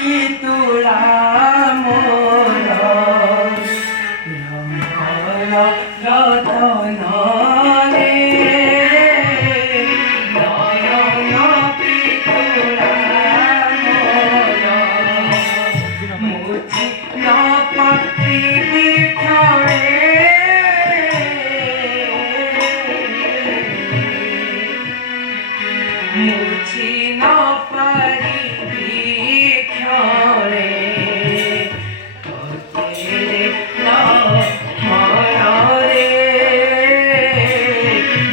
পিতুলা মোর রঙ্গল রতনরে নয়ন পিতুলা মোর মুছি ন পাখিবি ঠরে মুছি ন পারিবি ঠরে তোরে ন মনরে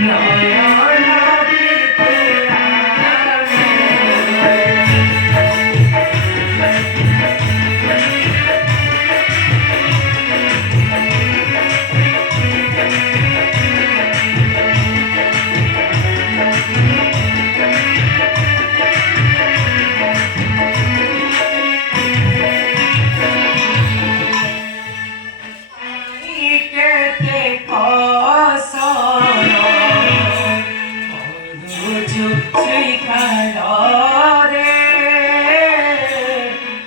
নয়ন পিতুলা কেতে কসন অরুজু শ্রীকারে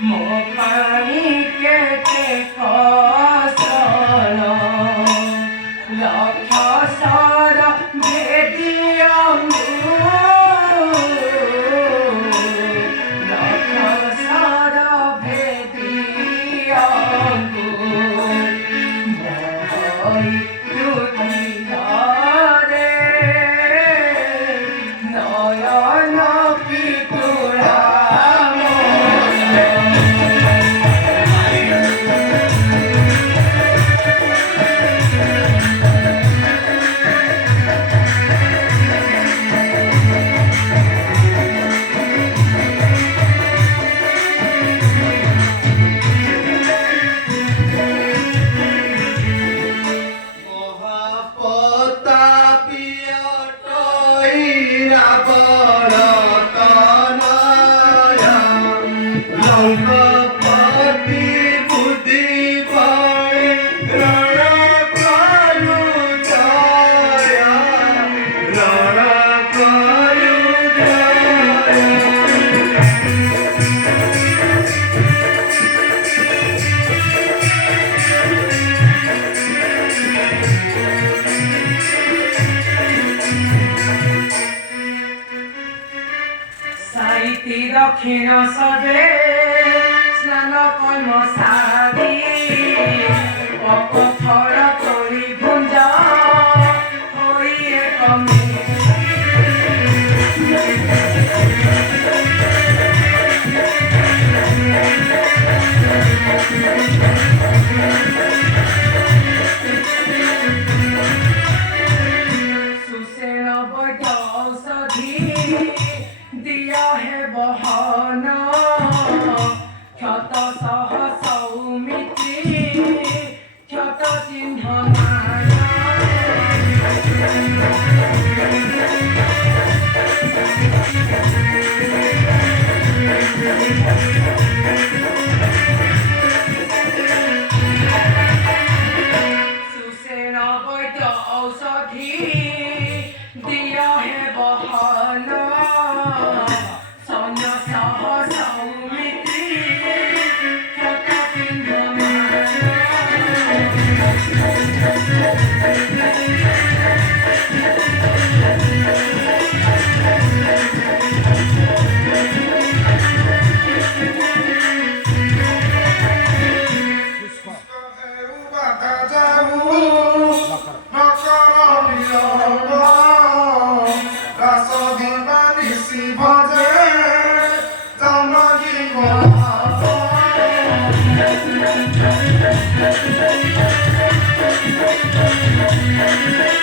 মো পানি কেতে কসন লক্ষ সর ভেদিয়ঙ্গু লক্ষ সর ভেদিয়ঙ্গু নয়ন পিতুলা সাইতি দক্ষিণ সবে স্নান কর্ম সারি অপথর করি গুঞ্জ হইয়ে কমি সুসেন বৈধ ঔষধি দিয়া হে বহন ক্ষত সহ সৌমিত্ৰী ক্ষত চিহ্ন সুসেন বৈদ্য ঔষধি দিয়া হে বহন সৈন্য সহ সৌমিত্ৰী ক্ষত চিহ্ন Thank you.